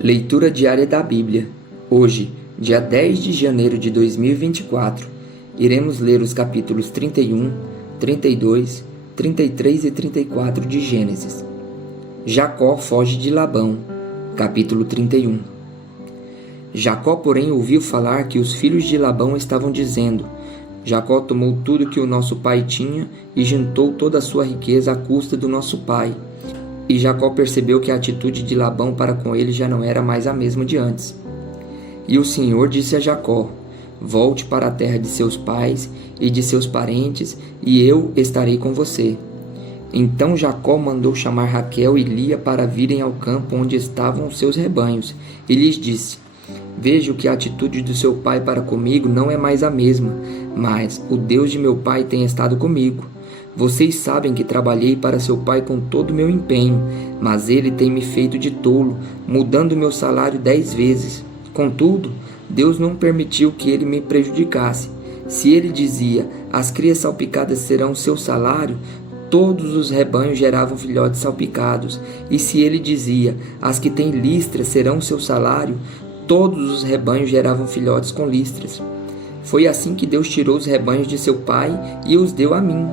Leitura diária da Bíblia. Hoje, dia 10 de janeiro de 2024, iremos ler os capítulos 31, 32, 33 e 34 de Gênesis. Jacó foge de Labão. Capítulo 31. Jacó, porém, ouviu falar que os filhos de Labão estavam dizendo: Jacó tomou tudo que o nosso pai tinha e juntou toda a sua riqueza à custa do nosso pai. E Jacó percebeu que a atitude de Labão para com ele já não era mais a mesma de antes. E o Senhor disse a Jacó: Volte para a terra de seus pais e de seus parentes, e eu estarei com você. Então Jacó mandou chamar Raquel e Lia para virem ao campo onde estavam os seus rebanhos, e lhes disse: Vejo que a atitude do seu pai para comigo não é mais a mesma, mas o Deus de meu pai tem estado comigo. Vocês sabem que trabalhei para seu pai com todo o meu empenho, mas ele tem me feito de tolo, mudando meu salário 10 vezes. Contudo, Deus não permitiu que ele me prejudicasse. Se ele dizia: as crias salpicadas serão seu salário, todos os rebanhos geravam filhotes salpicados. E se ele dizia: as que têm listras serão seu salário, todos os rebanhos geravam filhotes com listras. Foi assim que Deus tirou os rebanhos de seu pai e os deu a mim.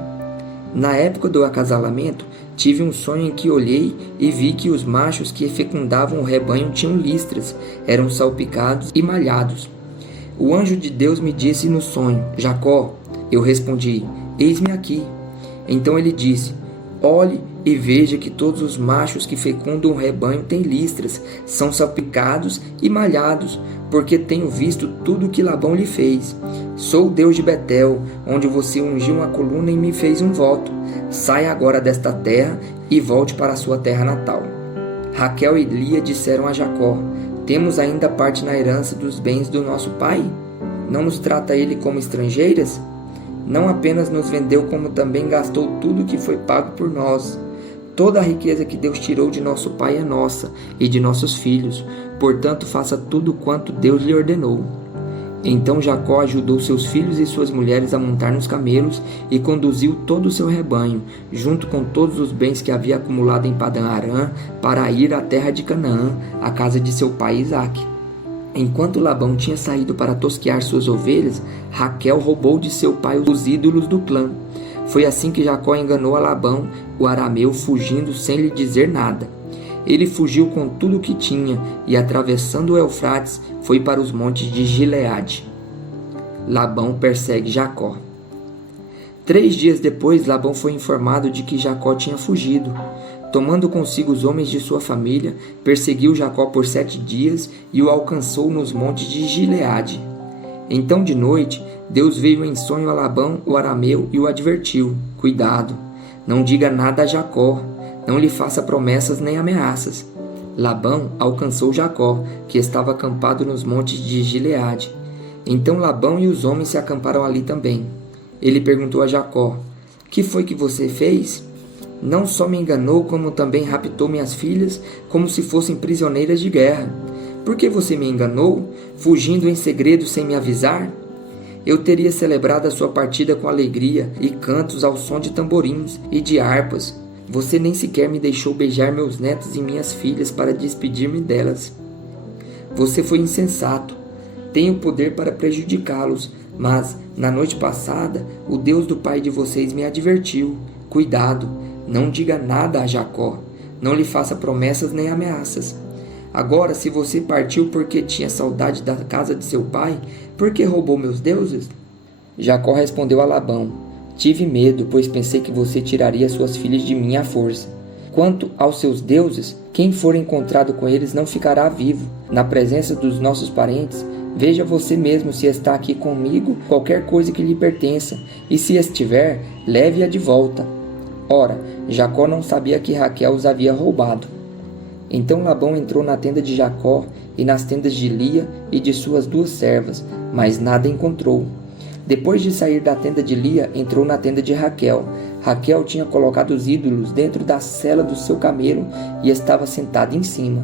Na época do acasalamento, tive um sonho em que olhei e vi que os machos que fecundavam o rebanho tinham listras, eram salpicados e malhados. O anjo de Deus me disse no sonho: Jacó. Eu respondi: Eis-me aqui. Então ele disse: Olhe e veja que todos os machos que fecundam o rebanho têm listras, são salpicados e malhados, porque tenho visto tudo o que Labão lhe fez. Sou o Deus de Betel, onde você ungiu uma coluna e me fez um voto. Saia agora desta terra e volte para a sua terra natal. Raquel e Lia disseram a Jacó: Temos ainda parte na herança dos bens do nosso pai? Não nos trata ele como estrangeiras? Não apenas nos vendeu, como também gastou tudo o que foi pago por nós. Toda a riqueza que Deus tirou de nosso pai é nossa e de nossos filhos. Portanto, faça tudo quanto Deus lhe ordenou. Então Jacó ajudou seus filhos e suas mulheres a montar nos camelos e conduziu todo o seu rebanho, junto com todos os bens que havia acumulado em Padã-Arã, para ir à terra de Canaã, à casa de seu pai Isaque. Enquanto Labão tinha saído para tosquear suas ovelhas, Raquel roubou de seu pai os ídolos do clã. Foi assim que Jacó enganou a Labão, o arameu, fugindo sem lhe dizer nada. Ele fugiu com tudo o que tinha e, atravessando o Eufrates, foi para os montes de Gileade. Labão persegue Jacó. 3 dias depois, Labão foi informado de que Jacó tinha fugido. Tomando consigo os homens de sua família, perseguiu Jacó por 7 dias e o alcançou nos montes de Gileade. Então, de noite, Deus veio em sonho a Labão, o arameu, e o advertiu: Cuidado, não diga nada a Jacó, não lhe faça promessas nem ameaças. Labão alcançou Jacó, que estava acampado nos montes de Gileade. Então Labão e os homens se acamparam ali também. Ele perguntou a Jacó: Que foi que você fez? Não só me enganou, como também raptou minhas filhas, como se fossem prisioneiras de guerra. Por que você me enganou, fugindo em segredo sem me avisar? Eu teria celebrado a sua partida com alegria e cantos ao som de tamborins e de harpas. Você nem sequer me deixou beijar meus netos e minhas filhas para despedir-me delas. Você foi insensato. Tenho poder para prejudicá-los, mas, na noite passada, o Deus do pai de vocês me advertiu: Cuidado, não diga nada a Jacó, não lhe faça promessas nem ameaças. Agora, se você partiu porque tinha saudade da casa de seu pai, por que roubou meus deuses? Jacó respondeu a Labão: Tive medo, pois pensei que você tiraria suas filhas de mim à força. Quanto aos seus deuses, quem for encontrado com eles não ficará vivo. Na presença dos nossos parentes, veja você mesmo se está aqui comigo qualquer coisa que lhe pertença, e se estiver, leve-a de volta. Ora, Jacó não sabia que Raquel os havia roubado. Então Labão entrou na tenda de Jacó e nas tendas de Lia e de suas 2 servas, mas nada encontrou. Depois de sair da tenda de Lia, entrou na tenda de Raquel. Raquel tinha colocado os ídolos dentro da sela do seu camelo e estava sentada em cima.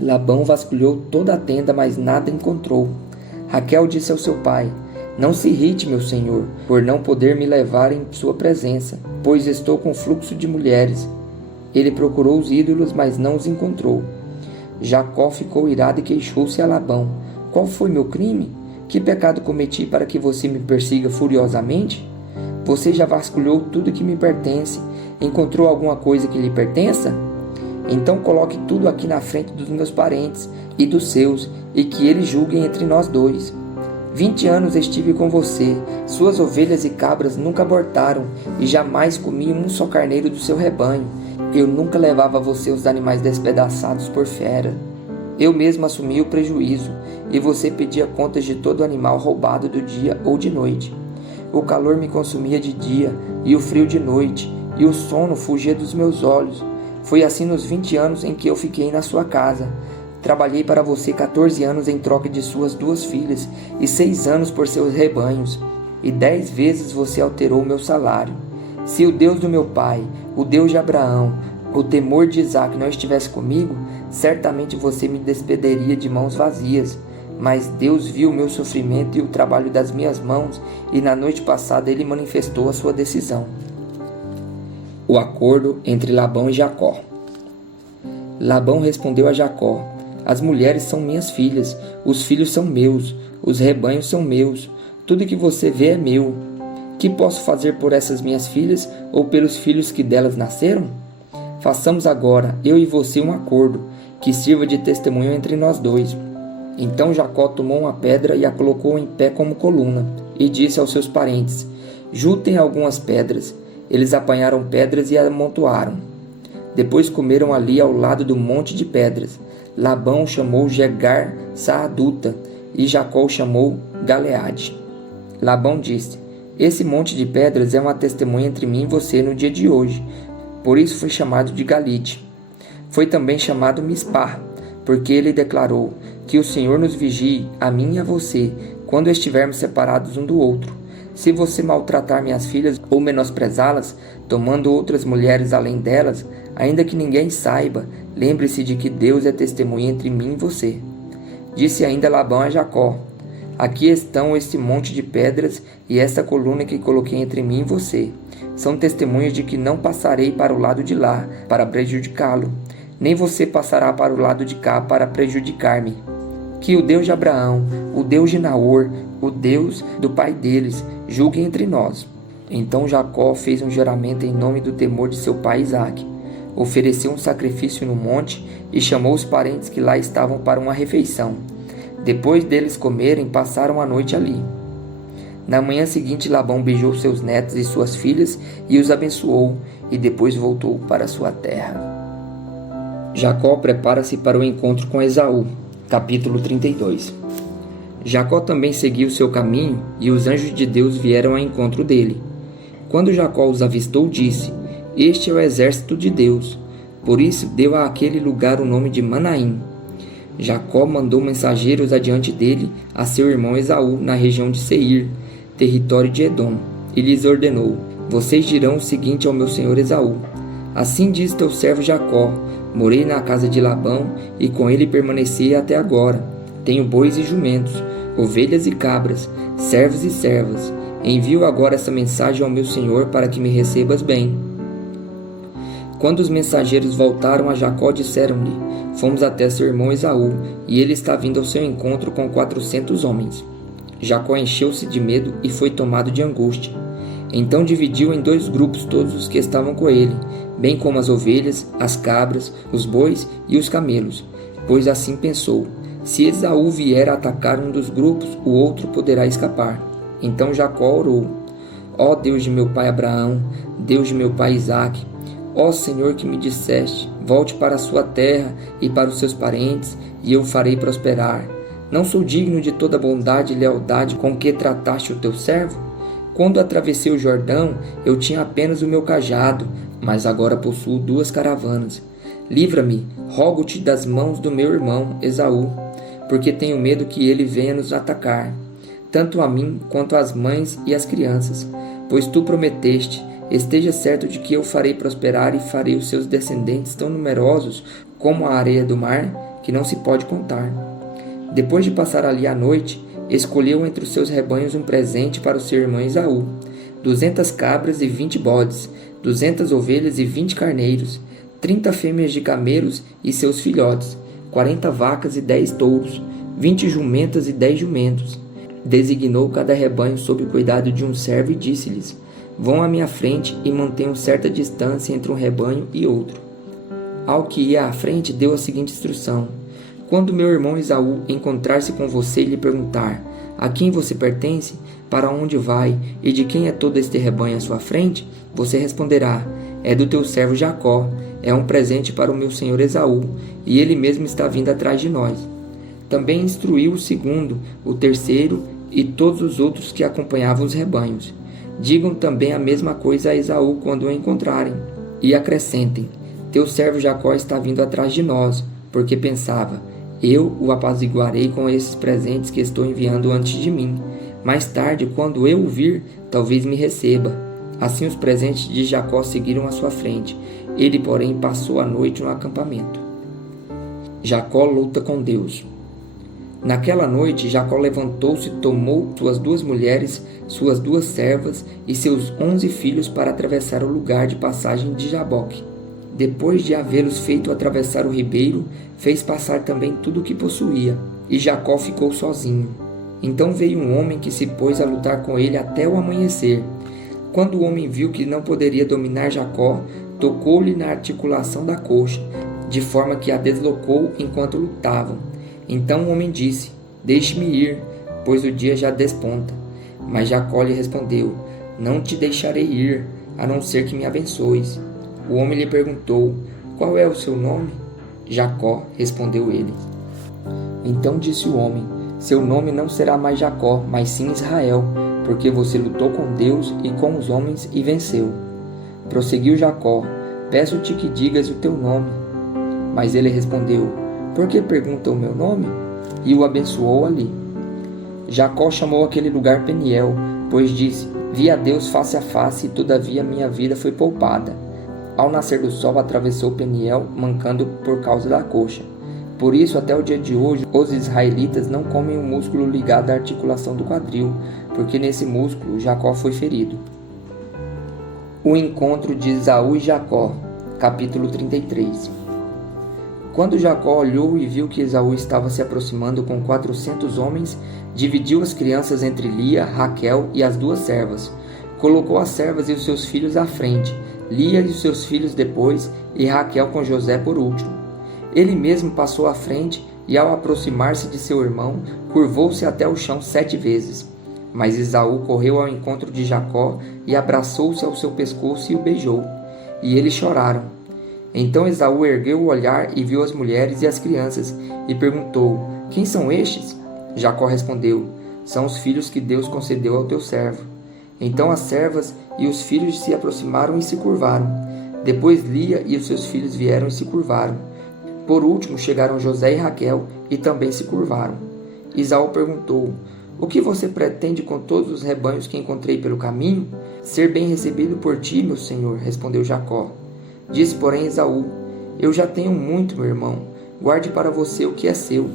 Labão vasculhou toda a tenda, mas nada encontrou. Raquel disse ao seu pai: Não se irrite, meu senhor, por não poder me levar em sua presença, pois estou com fluxo de mulheres. Ele procurou os ídolos, mas não os encontrou. Jacó ficou irado e queixou-se a Labão. Qual foi meu crime? Que pecado cometi para que você me persiga furiosamente? Você já vasculhou tudo que me pertence. Encontrou alguma coisa que lhe pertença? Então coloque tudo aqui na frente dos meus parentes e dos seus, e que eles julguem entre nós dois. 20 anos estive com você, suas ovelhas e cabras nunca abortaram, e jamais comi um só carneiro do seu rebanho. Eu nunca levava a você os animais despedaçados por fera. Eu mesmo assumi o prejuízo, e você pedia contas de todo animal roubado do dia ou de noite. O calor me consumia de dia, e o frio de noite, e o sono fugia dos meus olhos. Foi assim nos 20 anos em que eu fiquei na sua casa. Trabalhei para você 14 anos em troca de suas 2 filhas, e 6 anos por seus rebanhos, e 10 vezes você alterou o meu salário. Se o Deus do meu pai, o Deus de Abraão, o temor de Isaque não estivesse comigo, certamente você me despediria de mãos vazias. Mas Deus viu o meu sofrimento e o trabalho das minhas mãos, e na noite passada ele manifestou a sua decisão. O acordo entre Labão e Jacó. Labão respondeu a Jacó: as mulheres são minhas filhas, os filhos são meus, os rebanhos são meus, tudo que você vê é meu. Que posso fazer por essas minhas filhas ou pelos filhos que delas nasceram? Façamos agora, eu e você, um acordo, que sirva de testemunho entre nós dois. Então Jacó tomou uma pedra e a colocou em pé como coluna, e disse aos seus parentes: juntem algumas pedras. Eles apanharam pedras e amontoaram. Depois comeram ali ao lado do monte de pedras. Labão chamou Jegar Saaduta, e Jacó chamou Galeade. Labão disse: esse monte de pedras é uma testemunha entre mim e você no dia de hoje. Por isso foi chamado de Galite. Foi também chamado Mispá, porque ele declarou: que o Senhor nos vigie, a mim e a você, quando estivermos separados um do outro. Se você maltratar minhas filhas ou menosprezá-las, tomando outras mulheres além delas, ainda que ninguém saiba, lembre-se de que Deus é testemunha entre mim e você. Disse ainda Labão a Jacó: aqui estão este monte de pedras e esta coluna que coloquei entre mim e você. São testemunhas de que não passarei para o lado de lá para prejudicá-lo, nem você passará para o lado de cá para prejudicar-me. Que o Deus de Abraão, o Deus de Naor, o Deus do pai deles, julgue entre nós. Então Jacó fez um juramento em nome do temor de seu pai Isaque. Ofereceu um sacrifício no monte e chamou os parentes que lá estavam para uma refeição. Depois deles comerem, passaram a noite ali. Na manhã seguinte, Labão beijou seus netos e suas filhas e os abençoou, e depois voltou para sua terra. Jacó prepara-se para o encontro com Esaú. Capítulo 32. Jacó também seguiu seu caminho, e os anjos de Deus vieram ao encontro dele. Quando Jacó os avistou, disse: este é o exército de Deus. Por isso deu àquele lugar o nome de Manaim. Jacó mandou mensageiros adiante dele a seu irmão Esaú, na região de Seir, território de Edom, e lhes ordenou: vocês dirão o seguinte ao meu senhor Esaú: assim diz teu servo Jacó: morei na casa de Labão, e com ele permaneci até agora. Tenho bois e jumentos, ovelhas e cabras, servos e servas. Envio agora essa mensagem ao meu senhor para que me recebas bem. Quando os mensageiros voltaram a Jacó, disseram-lhe: fomos até seu irmão Esaú, e ele está vindo ao seu encontro com 400 homens. Jacó encheu-se de medo e foi tomado de angústia. Então dividiu em 2 grupos todos os que estavam com ele, bem como as ovelhas, as cabras, os bois e os camelos, pois assim pensou: se Esaú vier a atacar um dos grupos, o outro poderá escapar. Então Jacó orou: ó Deus de meu pai Abraão, Deus de meu pai Isaque, ó Senhor que me disseste: volte para a sua terra e para os seus parentes, e eu o farei prosperar. Não sou digno de toda bondade e lealdade com que trataste o teu servo? Quando atravessei o Jordão, eu tinha apenas o meu cajado, mas agora possuo 2 caravanas. Livra-me, rogo-te, das mãos do meu irmão Esaú, porque tenho medo que ele venha nos atacar, tanto a mim quanto às mães e às crianças. Pois tu prometeste: esteja certo de que eu farei prosperar e farei os seus descendentes tão numerosos como a areia do mar, que não se pode contar. Depois de passar ali a noite, escolheu entre os seus rebanhos um presente para o seu irmão Esaú: 200 cabras e 20 bodes, 200 ovelhas e 20 carneiros, 30 fêmeas de camelos e seus filhotes, 40 vacas e 10 touros, 20 jumentas e 10 jumentos. Designou cada rebanho sob o cuidado de um servo e disse-lhes: vão à minha frente e mantenham certa distância entre um rebanho e outro. Ao que ia à frente, deu a seguinte instrução: quando meu irmão Esaú encontrar-se com você e lhe perguntar: a quem você pertence, para onde vai e de quem é todo este rebanho à sua frente, você responderá: é do teu servo Jacó, é um presente para o meu senhor Esaú, e ele mesmo está vindo atrás de nós. Também instruiu o segundo, o terceiro e todos os outros que acompanhavam os rebanhos. Digam também a mesma coisa a Esaú quando o encontrarem, e acrescentem: teu servo Jacó está vindo atrás de nós, porque pensava: eu o apaziguarei com esses presentes que estou enviando antes de mim. Mais tarde, quando eu o vir, talvez me receba. Assim os presentes de Jacó seguiram à sua frente. Ele, porém, passou a noite no acampamento. Jacó luta com Deus. Naquela noite, Jacó levantou-se, tomou suas 2 mulheres, suas 2 servas e seus 11 filhos para atravessar o lugar de passagem de Jaboque. Depois de havê-los feito atravessar o ribeiro, fez passar também tudo o que possuía, e Jacó ficou sozinho. Então veio um homem que se pôs a lutar com ele até o amanhecer. Quando o homem viu que não poderia dominar Jacó, tocou-lhe na articulação da coxa, de forma que a deslocou enquanto lutavam. Então o homem disse: deixe-me ir, pois o dia já desponta. Mas Jacó lhe respondeu: não te deixarei ir, a não ser que me abençoes. O homem lhe perguntou: qual é o seu nome? Jacó, respondeu ele. Então disse o homem: seu nome não será mais Jacó, mas sim Israel, porque você lutou com Deus e com os homens e venceu. Prosseguiu Jacó: peço-te que digas o teu nome. Mas ele respondeu: por que pergunta o meu nome? E o abençoou ali. Jacó chamou aquele lugar Peniel, pois disse: vi a Deus face a face, e todavia minha vida foi poupada. Ao nascer do sol, atravessou Peniel, mancando por causa da coxa. Por isso, até o dia de hoje, os israelitas não comem o músculo ligado à articulação do quadril, porque nesse músculo Jacó foi ferido. O encontro de Esaú e Jacó, capítulo 33. Quando Jacó olhou e viu que Esaú estava se aproximando com 400 homens, dividiu as crianças entre Lia, Raquel e as 2 servas. Colocou as servas e os seus filhos à frente, Lia e os seus filhos depois, e Raquel com José por último. Ele mesmo passou à frente e, ao aproximar-se de seu irmão, curvou-se até o chão 7 vezes. Mas Esaú correu ao encontro de Jacó e abraçou-se ao seu pescoço e o beijou. E eles choraram. Então Esaú ergueu o olhar e viu as mulheres e as crianças, e perguntou: quem são estes? Jacó respondeu: são os filhos que Deus concedeu ao teu servo. Então as servas e os filhos se aproximaram e se curvaram. Depois Lia e os seus filhos vieram e se curvaram. Por último chegaram José e Raquel e também se curvaram. Esaú perguntou: o que você pretende com todos os rebanhos que encontrei pelo caminho? Ser bem recebido por ti, meu senhor, respondeu Jacó. Disse, porém, Esaú: eu já tenho muito, meu irmão, guarde para você o que é seu.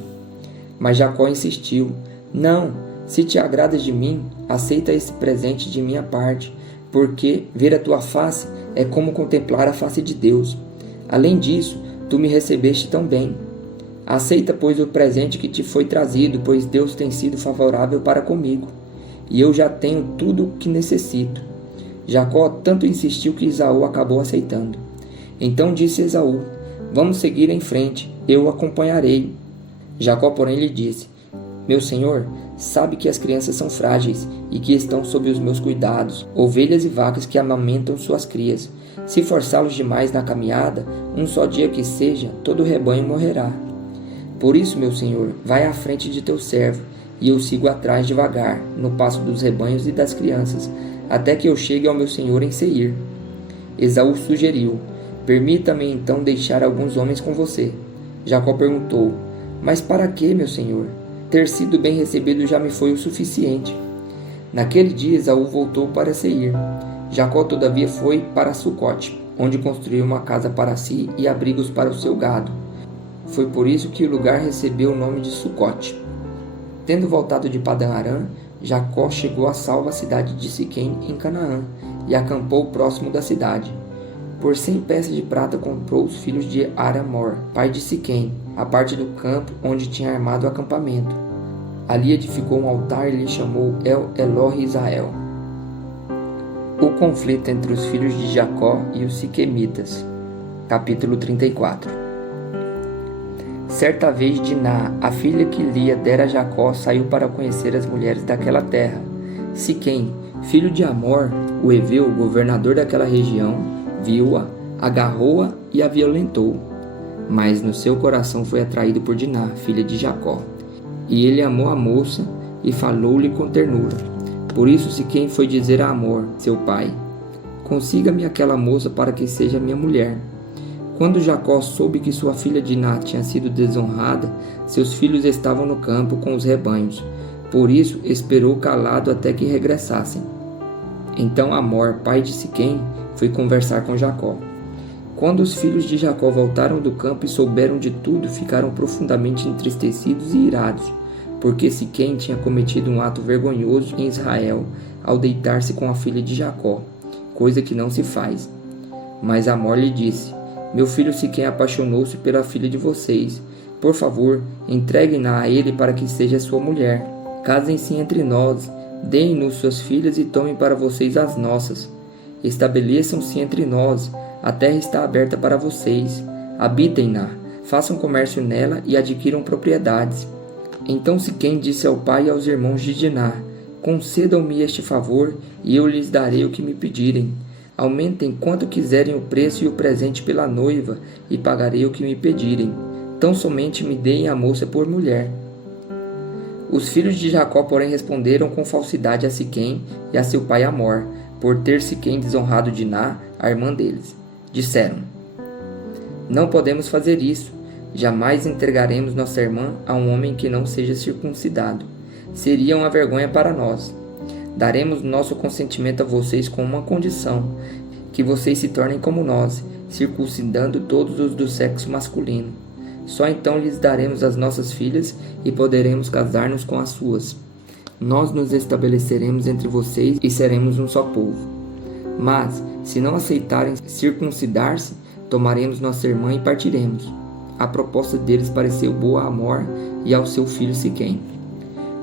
Mas Jacó insistiu: não, se te agradas de mim, aceita esse presente de minha parte, porque ver a tua face é como contemplar a face de Deus. Além disso, tu me recebeste tão bem. Aceita, pois, o presente que te foi trazido, pois Deus tem sido favorável para comigo, e eu já tenho tudo o que necessito. Jacó tanto insistiu que Esaú acabou aceitando. Então disse Esaú: vamos seguir em frente, eu o acompanharei. Jacó, porém, lhe disse: meu senhor, sabe que as crianças são frágeis e que estão sob os meus cuidados, ovelhas e vacas que amamentam suas crias. Se forçá-los demais na caminhada, um só dia que seja, todo o rebanho morrerá. Por isso, meu senhor, vai à frente de teu servo, e eu sigo atrás devagar, no passo dos rebanhos e das crianças, até que eu chegue ao meu senhor em Seir. Esaú sugeriu: permita-me então deixar alguns homens com você. Jacó perguntou: mas para que, meu senhor? Ter sido bem recebido já me foi o suficiente. Naquele dia Esaú voltou para Seir. Jacó, todavia, foi para Sucote, onde construiu uma casa para si e abrigos para o seu gado. Foi por isso que o lugar recebeu o nome de Sucote. Tendo voltado de Padã-Arã, Jacó chegou à salva cidade de Siquém, em Canaã, e acampou próximo da cidade. Por 100 peças de prata comprou os filhos de Aramor, pai de Siquém, a parte do campo onde tinha armado o acampamento. Ali edificou um altar e lhe chamou El Elohe Israel. O conflito entre os filhos de Jacó e os siquemitas. Capítulo 34. Certa vez Diná, a filha que Lia dera a Jacó, saiu para conhecer as mulheres daquela terra. Siquém, filho de Amor, o heveu, governador daquela região, viu-a, agarrou-a e a violentou. Mas no seu coração foi atraído por Diná, filha de Jacó. E ele amou a moça e falou-lhe com ternura. Por isso Siquém foi dizer a Amor, seu pai: consiga-me aquela moça para que seja minha mulher. Quando Jacó soube que sua filha Diná tinha sido desonrada, seus filhos estavam no campo com os rebanhos. Por isso esperou calado até que regressassem. Então Amor, pai de Siquém, foi conversar com Jacó. Quando os filhos de Jacó voltaram do campo e souberam de tudo, ficaram profundamente entristecidos e irados, porque Siquém tinha cometido um ato vergonhoso em Israel ao deitar-se com a filha de Jacó, coisa que não se faz. Mas Amor lhe disse: meu filho Siquém apaixonou-se pela filha de vocês. Por favor, entreguem-na a ele para que seja sua mulher. Casem-se entre nós, deem-nos suas filhas e tomem para vocês as nossas. Estabeleçam-se entre nós, a terra está aberta para vocês. Habitem-na, façam comércio nela e adquiram propriedades. Então Siquém disse ao pai e aos irmãos de Diná: concedam-me este favor e eu lhes darei o que me pedirem. Aumentem quanto quiserem o preço e o presente pela noiva e pagarei o que me pedirem. Tão somente me deem a moça por mulher. Os filhos de Jacó, porém, responderam com falsidade a Siquém e a seu pai Amor, por ter Siquém desonrado Diná, a irmã deles. Disseram: não podemos fazer isso. Jamais entregaremos nossa irmã a um homem que não seja circuncidado. Seria uma vergonha para nós. Daremos nosso consentimento a vocês com uma condição: que vocês se tornem como nós, circuncidando todos os do sexo masculino. Só então lhes daremos as nossas filhas e poderemos casar-nos com as suas. Nós nos estabeleceremos entre vocês e seremos um só povo. Mas, se não aceitarem circuncidar-se, tomaremos nossa irmã e partiremos. A proposta deles pareceu boa a Amor e ao seu filho Siquém.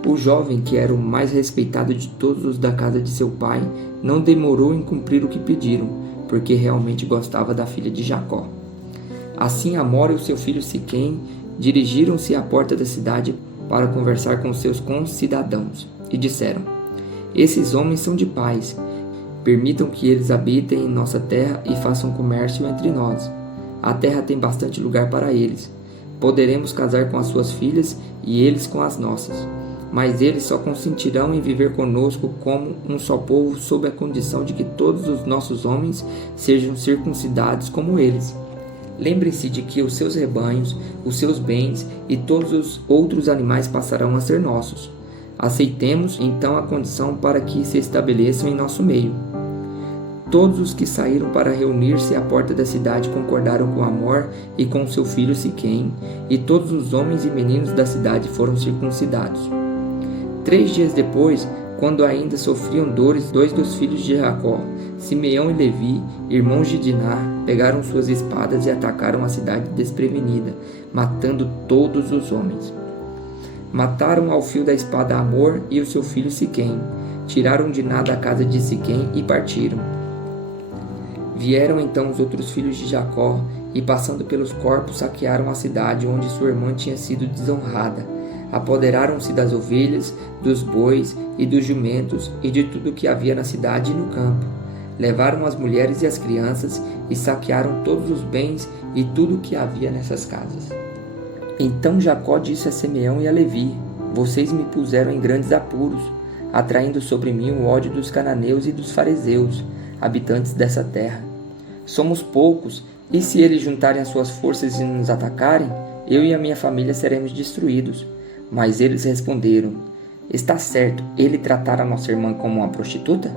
O jovem, que era o mais respeitado de todos os da casa de seu pai, não demorou em cumprir o que pediram, porque realmente gostava da filha de Jacó. Assim Amor e o seu filho Siquém dirigiram-se à porta da cidade para conversar com seus concidadãos, e disseram: esses homens são de paz. Permitam que eles habitem em nossa terra e façam comércio entre nós. A terra tem bastante lugar para eles. Poderemos casar com as suas filhas e eles com as nossas. Mas eles só consentirão em viver conosco como um só povo, sob a condição de que todos os nossos homens sejam circuncidados como eles. Lembre-se de que os seus rebanhos, os seus bens e todos os outros animais passarão a ser nossos. Aceitemos então a condição para que se estabeleçam em nosso meio. Todos os que saíram para reunir-se à porta da cidade concordaram com Amor e com seu filho Siquém, e todos os homens e meninos da cidade foram circuncidados. 3 dias depois, quando ainda sofriam dores 2 dos filhos de Jacó, Simeão e Levi, irmãos de Diná, pegaram suas espadas e atacaram a cidade desprevenida, matando todos os homens. Mataram ao fio da espada Amor e o seu filho Siquém, tiraram Diná da casa de Siquém e partiram. Vieram então os outros filhos de Jacó e, passando pelos corpos, saquearam a cidade onde sua irmã tinha sido desonrada. Apoderaram-se das ovelhas, dos bois e dos jumentos e de tudo que havia na cidade e no campo. Levaram as mulheres e as crianças e saquearam todos os bens e tudo o que havia nessas casas. Então Jacó disse a Simeão e a Levi: vocês me puseram em grandes apuros, atraindo sobre mim o ódio dos cananeus e dos fariseus, habitantes dessa terra. Somos poucos, e se eles juntarem as suas forças e nos atacarem, eu e a minha família seremos destruídos. Mas eles responderam: está certo ele tratar a nossa irmã como uma prostituta?